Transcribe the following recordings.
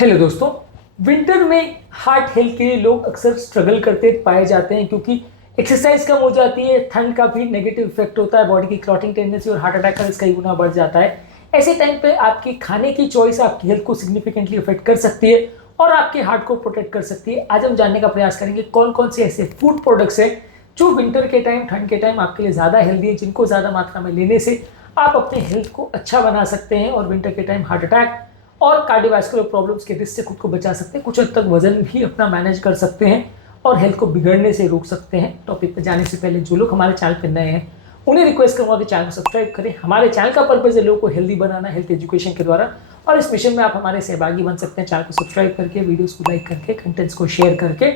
Hello दोस्तों। Winter में heart health के लिए लोग अक्सर स्ट्रगल करते पाए जाते हैं क्योंकि एक्सरसाइज कम हो जाती है, ठंड का भी नेगेटिव इफेक्ट होता है, बॉडी की क्लॉटिंग टेंडेंसी और हार्ट अटैक का रिस्क कई गुना बढ़ जाता है। ऐसे टाइम पे आपकी खाने की चॉइस आपकी हेल्थ को सिग्निफिकेंटली इफेक्ट कर सकती है और आपके हार्ट को प्रोटेक्ट कर सकती है। आज हम जानने का प्रयास करेंगे कौन कौन से ऐसे फूड प्रोडक्ट्स हैं जो विंटर के टाइम, ठंड के टाइम आपके लिए ज़्यादा हेल्दी है, जिनको ज़्यादा मात्रा में लेने से आप अपने हेल्थ को अच्छा बना सकते हैं और विंटर के टाइम हार्ट अटैक और कार्डियोवैस्कुलर प्रॉब्लम्स के रिस्क से खुद को बचा सकते हैं। कुछ हद तक वजन भी अपना मैनेज कर सकते हैं और हेल्थ को बिगड़ने से रोक सकते हैं। टॉपिक पर जाने से पहले जो लोग हमारे चैनल पर नए हैं उन्हें रिक्वेस्ट करूँगा कि चैनल को सब्सक्राइब करें। हमारे चैनल का पर्पज है लोगों को हेल्दी बनाना, हेल्थ एजुकेशन के द्वारा, और इस मिशन में आप हमारे सहभागी बन सकते हैं। चैनल को सब्सक्राइब करके, वीडियोस को लाइक करके, कंटेंट्स को शेयर करके,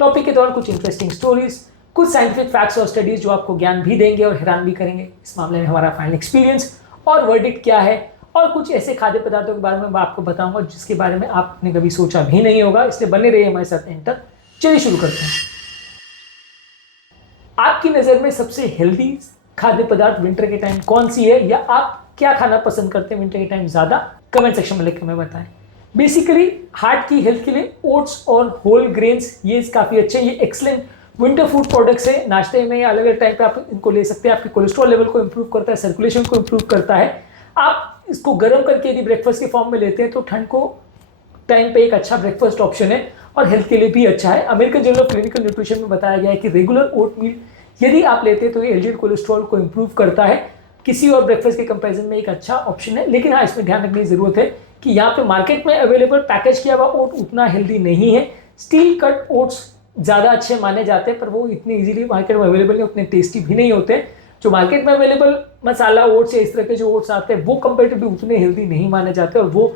टॉपिक के दौरान कुछ इंटरेस्टिंग स्टोरीज, कुछ साइंटिफिक फैक्ट्स और स्टडीज जो आपको ज्ञान भी देंगे और हैरान भी करेंगे। इस मामले में हमारा फाइनल एक्सपीरियंस और वर्डिक्ट क्या है, और कुछ ऐसे खाद्य पदार्थों के बारे में मैं आपको बताऊंगा जिसके बारे में आपने कभी सोचा भी नहीं होगा। इसलिए बने रहिए हमारे साथ एंड तक। चलिए शुरू करते हैं। आपकी नज़र में सबसे हेल्दी खाद्य पदार्थ विंटर के टाइम कौन सी है, या आप क्या खाना पसंद करते हैं विंटर के टाइम ज़्यादा? कमेंट सेक्शन में लिख के हमें बताएं। बेसिकली हार्ट की हेल्थ के लिए ओट्स और होल ग्रेन्स ये काफ़ी अच्छे हैं। ये एक्सलेंट विंटर फूड प्रोडक्ट्स है। नाश्ते में या अलग अलग टाइम पे आप इनको ले सकते हैं। आपके कोलेस्ट्रॉल लेवल को इंप्रूव करता है, सर्कुलेशन को इंप्रूव करता है। आप इसको गर्म करके यदि ब्रेकफास्ट के फॉर्म में लेते हैं तो ठंड को टाइम पे एक अच्छा ब्रेकफास्ट ऑप्शन है और हेल्थ के लिए भी अच्छा है। American journal of clinical nutrition में बताया गया है कि रेगुलर ओट मील यदि आप लेते हैं तो ये एलडीएल कोलेस्ट्रॉल को इंप्रूव करता है। किसी और ब्रेकफास्ट के कंपैरिजन में एक अच्छा ऑप्शन है। लेकिन हाँ, इसमें ध्यान रखने की जरूरत है कि यहाँ पे मार्केट में अवेलेबल पैकेज किया हुआ ओट उतना हेल्दी नहीं है। स्टील कट ओट्स ज़्यादा अच्छे माने जाते हैं, पर वो इतनी इजीली मार्केट में अवेलेबल नहीं, उतने टेस्टी भी नहीं होते। जो मार्केट में अवेलेबल मसाला ओट्स या इस तरह के जो ओट्स आते हैं वो कंपेरेटिवली उतने हेल्दी नहीं माने जाते, और वो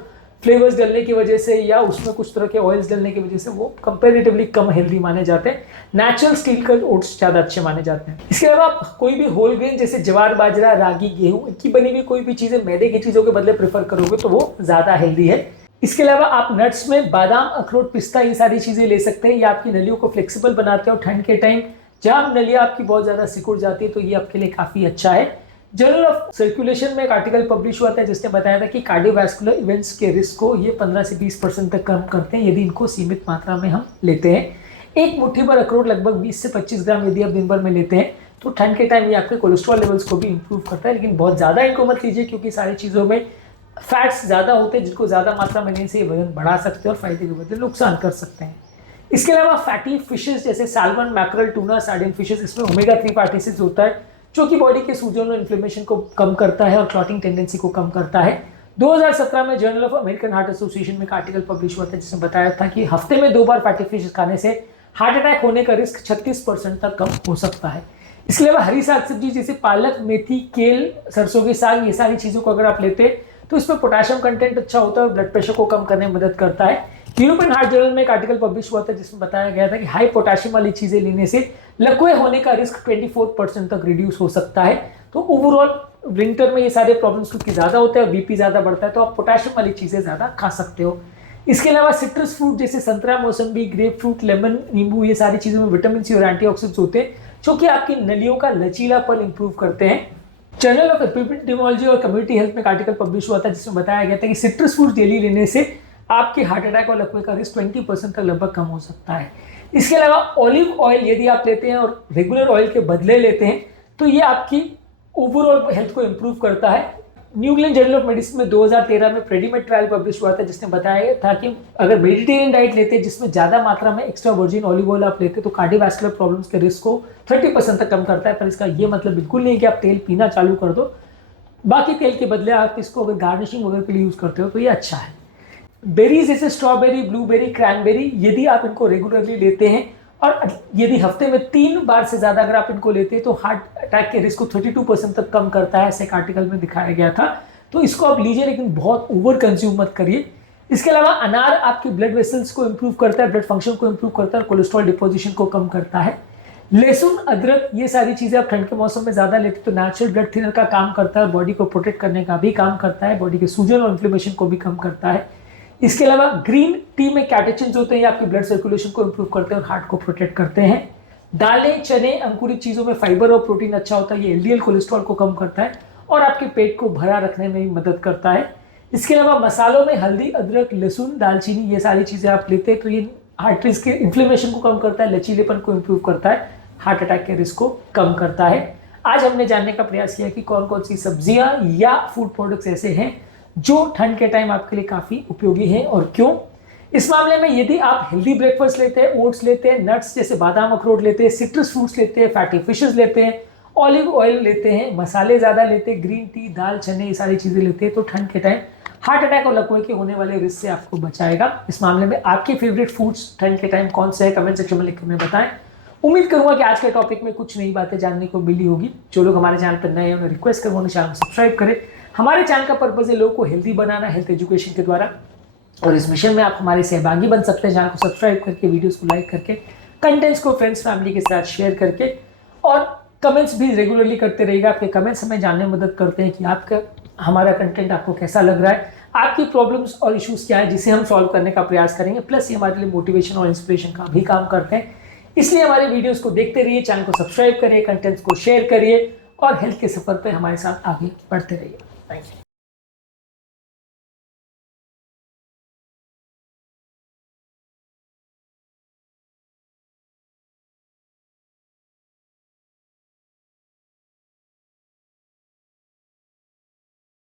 फ्लेवर्स डलने की वजह से या उसमें कुछ तरह के ऑयल्स डलने की वजह से वो कंपेरेटिवली कम हेल्दी माने जाते हैं। नेचुरल स्टील कट ओट्स ज़्यादा अच्छे माने जाते हैं। इसके अलावा आप कोई भी होल ग्रेन जैसे ज्वार, बाजरा, रागी, गेहूं, इनकी बनी हुई कोई भी चीज़ें मैदे की चीज़ों के बदले प्रेफर करोगे तो वो ज़्यादा हेल्दी है। इसके अलावा आप नट्स में बादाम, अखरोट, पिस्ता, ये सारी चीज़ें ले सकते हैं। ये आपकी नलियों को फ्लेक्सिबल बनाते हैं और ठंड के टाइम जब नलियाँ आपकी बहुत ज़्यादा सिकुड़ जाती है तो ये आपके लिए काफ़ी अच्छा है। जर्नल ऑफ सर्कुलेशन में एक आर्टिकल पब्लिश हुआ था जिसने बताया था कि कार्डियोवैस्कुलर इवेंट्स के रिस्क को ये 15 से 20% तक कम करते हैं यदि इनको सीमित मात्रा में हम लेते हैं। एक मुट्ठी भर अखरोट लगभग 20 से 25 ग्राम यदि आप दिन भर में लेते हैं तो ठंड के टाइम ये आपके कोलेस्ट्रॉल लेवल्स को भी इंप्रूव करता है। लेकिन बहुत ज़्यादा इनको मत लीजिए क्योंकि सारी चीज़ों में फैट्स ज़्यादा होते हैं जिनको ज़्यादा मात्रा में लेने से ये वजन बढ़ा सकते हैं और फायदे के बदले नुकसान कर सकते हैं। इसके अलावा फैटी फिशेस जैसे salmon, mackerel, tuna, sardine fishes, इसमें ओमेगा 3 फैटी एसिड्स होता है जो कि बॉडी के सूजन और इन्फ्लेमेशन को कम करता है और क्लॉटिंग टेंडेंसी को कम करता है। 2017 में journal of American heart association में एक आर्टिकल पब्लिश हुआ था जिसमें बताया था कि हफ्ते में 2 बार फैटी फिश खाने से हार्ट अटैक होने का रिस्क 36% तक कम हो सकता है। इसके अलावा हरी साग सब्जी जैसे पालक, मेथी, केल, सरसों के साग, ये सारी चीज़ों को अगर आप लेते हैं तो इसमें पोटेशियम कंटेंट अच्छा होता है और ब्लड प्रेशर को कम करने में मदद करता है। यूरोपियन हार्ट जर्नल में एक आर्टिकल पब्लिश हुआ था जिसमें बताया गया था कि हाई पोटेशियम वाली चीज़ें लेने से लकवे होने का रिस्क 24% तक रिड्यूस हो सकता है। तो ओवरऑल विंटर में ये सारे प्रॉब्लम्स क्योंकि ज़्यादा होते हैं, बीपी ज़्यादा बढ़ता है, तो आप पोटेशियम वाली चीज़ें ज़्यादा खा सकते हो। इसके अलावा सिट्रस फ्रूट जैसे संतरा, मौसम्बी, ग्रेप फ्रूट, लेमन, नींबू, ये सारी चीज़ों में विटामिन सी और एंटीऑक्सीडेंट्स होते हैं जो कि आपकी नलियों का लचीलापन इंप्रूव करते हैं। जर्नल ऑफ एपिडेमियोलॉजी और कम्युनिटी हेल्थ में एक आर्टिकल पब्लिश हुआ था जिसमें बताया गया था कि सिट्रस फ्रूट डेली लेने से आपके हार्ट अटैक और लकवे का रिस्क 20% तक लगभग कम हो सकता है। इसके अलावा ऑलिव ऑयल यदि आप लेते हैं और रेगुलर ऑयल के बदले लेते हैं तो ये आपकी ओवरऑल हेल्थ को इंप्रूव करता है। New England journal of medicine में 2013 में प्रेडिमेट ट्रायल पब्लिश हुआ था जिसने बताया था कि अगर मेडिटेरियन डाइट लेते हैं जिसमें ज़्यादा मात्रा में एक्स्ट्रा वर्जिन ऑलिव ऑयल आप लेते हैं तो कार्डियोवैस्कुलर प्रॉब्लम्स के रिस्क को 30% तक कम करता है। पर इसका ये मतलब बिल्कुल नहीं है कि आप तेल पीना चालू कर दो। बाकी तेल के बदले आप इसको अगर गार्निशिंग वगैरह के लिए यूज़ करते हो तो ये अच्छा है। बेरीज जैसे स्ट्रॉबेरी, ब्लूबेरी, क्रैनबेरी यदि आप इनको रेगुलरली लेते हैं और यदि हफ्ते में 3 बार से ज़्यादा अगर आप इनको लेते हैं तो हार्ट अटैक के रिस्क को 32% तक कम करता है, ऐसे एक आर्टिकल में दिखाया गया था। तो इसको आप लीजिए लेकिन बहुत ओवर कंज्यूम मत करिए। इसके अलावा अनार आपकी ब्लड वेसल्स को इंप्रूव करता है, ब्लड फंक्शन को इंप्रूव करता है और कोलेस्ट्रॉल डिपोजिशन को कम करता है। लहसुन, अदरक, ये सारी चीज़ें आप ठंड के मौसम में ज़्यादा लेते तो नेचुरल ब्लड थिनर का काम करता है, बॉडी को प्रोटेक्ट करने का भी काम करता है, बॉडी के सूजन और इन्फ्लेमेशन को भी कम करता है। इसके अलावा ग्रीन टी में कैटेचिन्स होते हैं, ये आपकी ब्लड सर्कुलेशन को इंप्रूव करते हैं और हार्ट को प्रोटेक्ट करते हैं। दालें, चने, अंकुरित चीज़ों में फाइबर और प्रोटीन अच्छा होता है, ये एलडीएल कोलेस्ट्रॉल को कम करता है और आपके पेट को भरा रखने में भी मदद करता है। इसके अलावा मसालों में हल्दी, अदरक, लहसुन, दालचीनी, ये सारी चीज़ें आप लेते हैं तो ये आर्टरीज के इन्फ्लेमेशन को कम करता है, लचीलेपन को इम्प्रूव करता है, हार्ट अटैक के रिस्क को कम करता है। आज हमने जानने का प्रयास किया कि कौन कौन सी सब्जियां या फूड प्रोडक्ट्स ऐसे हैं जो ठंड के टाइम आपके लिए काफ़ी उपयोगी हैं और क्यों। इस मामले में यदि आप हेल्दी ब्रेकफास्ट लेते हैं, ओट्स लेते हैं, नट्स जैसे बादाम, अखरोट लेते हैं, सिट्रस फ्रूट्स लेते हैं, फैटी फिशेस लेते हैं, ऑलिव ऑयल लेते हैं, मसाले ज़्यादा लेते हैं, ग्रीन टी, दाल, चने, ये सारी चीज़ें लेते हैं तो ठंड के टाइम हार्ट अटैक और लकवे के होने वाले रिस्क से आपको बचाएगा। इस मामले में आपके फेवरेट फूड्स ठंड के टाइम कौन से हैं, कमेंट सेक्शन में लिख कर हमें बताएं। उम्मीद करूंगा कि आज के टॉपिक में कुछ नई बातें जानने को मिली होगी। जो लोग हमारे चैनल पर नए हैं उन्हें रिक्वेस्ट करूंगा उन्हें चैनल को सब्सक्राइब करें। हमारे चैनल का पर्पज है लोगों को हेल्दी बनाना, हेल्थ एजुकेशन के द्वारा, और इस मिशन में आप हमारे सहभागी बन सकते हैं। चैनल को सब्सक्राइब करके, वीडियोस को लाइक करके, कंटेंट्स को फ्रेंड्स फैमिली के साथ शेयर करके, और कमेंट्स भी रेगुलरली करते रहिएगा। आपके कमेंट्स हमें जानने में मदद करते हैं कि आपका हमारा कंटेंट आपको कैसा लग रहा है, आपकी प्रॉब्लम्स और इश्यूज क्या है जिसे हम सॉल्व करने का प्रयास करेंगे। प्लस ये हमारे लिए मोटिवेशन और इंस्पिरेशन का भी काम करते हैं। इसलिए हमारे वीडियोस को देखते रहिए, चैनल को सब्सक्राइब करिए, कंटेंट्स को शेयर करिए और हेल्थ के सफर पे हमारे साथ आगे बढ़ते रहिए। Thank you.